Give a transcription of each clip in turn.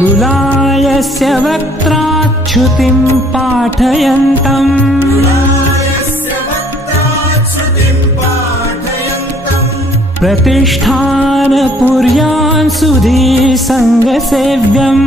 लुलायस्य वक्त्राच्युतिम् पाठयन्तम्। प्रतिष्ठानपुर्यान् सुधी सङ्गसेव्यम्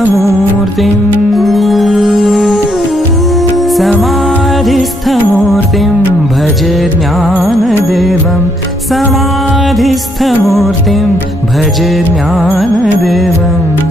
समाधिस्थमूर्तिम्। समाधिस्थमूर्तिम् भजे ज्ञानदेवम्। समाधिस्थमूर्तिम् भजे ज्ञानदेवम्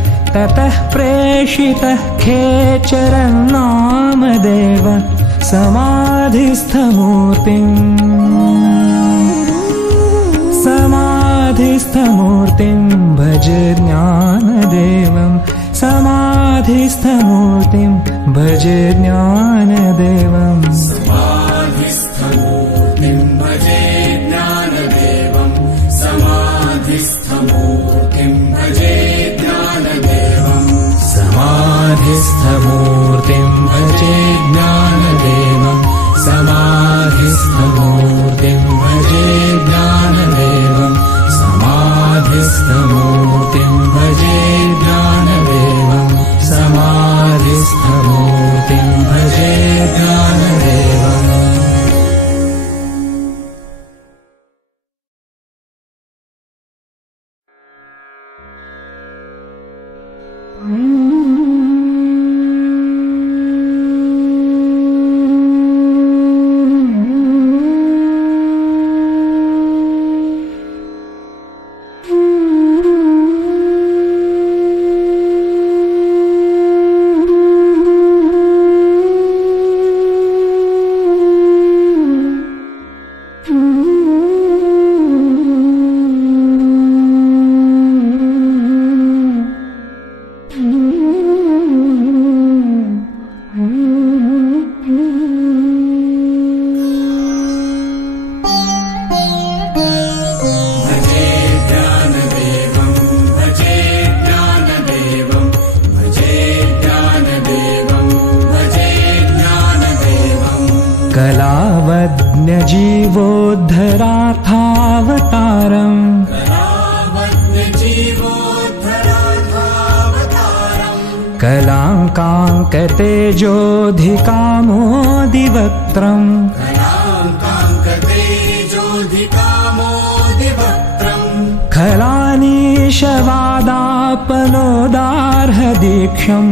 ततः प्रेषितः खेचरन्नामदेव समाधिस्थमूर्तिम्। समाधिस्थमूर्तिं भज ज्ञानदेवं समाधिस्थमूर्तिं भज ज्ञानदेवम्। समाधिस्थमूर्तिम् कलाङ्काङ्कतेजोऽधिकामोदिवक्त्रम् कलाङ्काङ्कतेजोऽधिकामोदिवक्त्रम् खलानीशवादापनोदार्हदीक्षम्